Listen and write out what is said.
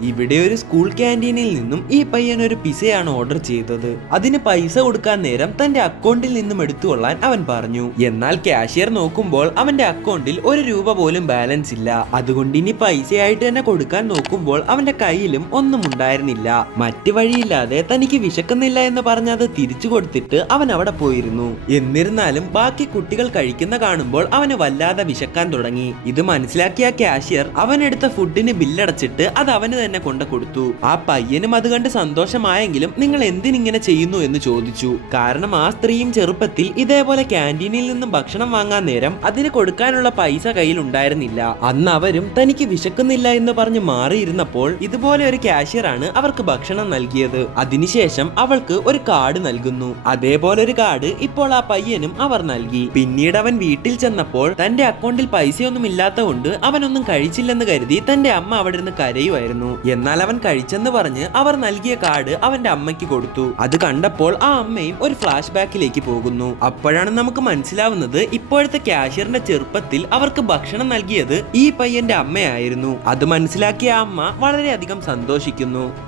ഇവിടെ ഒരു സ്കൂൾ ക്യാൻറ്റീനിൽ നിന്നും ഈ പയ്യൻ ഒരു പിസയാണ് ഓർഡർ ചെയ്തത്. അതിന് പൈസ കൊടുക്കാൻ നേരം തന്റെ അക്കൗണ്ടിൽ നിന്നും എടുത്തുകൊള്ളാൻ അവൻ പറഞ്ഞു. എന്നാൽ കാഷ്യർ നോക്കുമ്പോൾ അവന്റെ അക്കൗണ്ടിൽ ഒരു രൂപ പോലും ബാലൻസ് ഇല്ല. അതുകൊണ്ട് ഇനി പൈസയായിട്ട് തന്നെ കൊടുക്കാൻ നോക്കുമ്പോൾ അവന്റെ കയ്യിലും ഒന്നും ഉണ്ടായിരുന്നില്ല. മറ്റു വഴിയില്ലാതെ തനിക്ക് വിശക്കുന്നില്ല എന്ന് പറഞ്ഞ് അത് തിരിച്ചു കൊടുത്തിട്ട് അവൻ അവിടെ പോയിരുന്നു. എന്നിരുന്നാലും ബാക്കി കുട്ടികൾ കഴിക്കുന്ന കാണുമ്പോൾ അവന് വല്ലാതെ വിശക്കാൻ തുടങ്ങി. ഇത് മനസ്സിലാക്കിയ കാഷ്യർ അവനെടുത്ത ഫുഡിന് ബില്ലടച്ചിട്ട് അത് അവന് തന്നെ കൊണ്ടു കൊടുത്തു. ആ പയ്യനും അത് കണ്ട് സന്തോഷമായെങ്കിലും നിങ്ങൾ എന്തിനിങ്ങനെ ചെയ്യുന്നു എന്ന് ചോദിച്ചു. കാരണം ആ സ്ത്രീയും ചെറുപ്പത്തിൽ ഇതേപോലെ ക്യാൻറ്റീനിൽ നിന്നും ഭക്ഷണം വാങ്ങാൻ നേരം അതിന് കൊടുക്കാനുള്ള പൈസ കയ്യിൽ ഉണ്ടായിരുന്നില്ല. അന്ന് അവരും തനിക്ക് വിശക്കുന്നില്ല എന്ന് പറഞ്ഞ് മാറിയിരുന്നപ്പോൾ ഇതുപോലെ ഒരു കാഷ്യറാണ് അവർക്ക് ഭക്ഷണം നൽകിയത്. അതിനുശേഷം അവൾക്ക് ഒരു കാർഡ് നൽകുന്നു. അതേപോലെ ഒരു കാർഡ് ഇപ്പോൾ ആ പയ്യനും അവർ നൽകി. പിന്നീട് അവൻ വീട്ടിൽ ചെന്നപ്പോൾ തന്റെ അക്കൗണ്ടിൽ പൈസയൊന്നും ഇല്ലാത്തതുകൊണ്ട് അവനൊന്നും കഴിച്ചില്ലെന്ന് കരുതി തന്റെ അമ്മ അവിടെ നിന്ന് കരയുമായിരുന്നു. എന്നാൽ അവൻ കഴിച്ചെന്ന് പറഞ്ഞ് അവർ നൽകിയ കാർഡ് അവന്റെ അമ്മയ്ക്ക് കൊടുത്തു. അത് കണ്ടപ്പോൾ ആ അമ്മയും ഒരു ഫ്ലാഷ് ബാക്കിലേക്ക് പോകുന്നു. അപ്പോഴാണ് നമുക്ക് മനസ്സിലാവുന്നത് ഇപ്പോഴത്തെ കാഷ്യറിന്റെ ചെറുപ്പത്തിൽ അവർക്ക് ഭക്ഷണം നൽകിയത് ഈ പയ്യന്റെ അമ്മയായിരുന്നു. അത് മനസ്സിലാക്കിയ അമ്മ വളരെയധികം സന്തോഷിക്കുന്നു.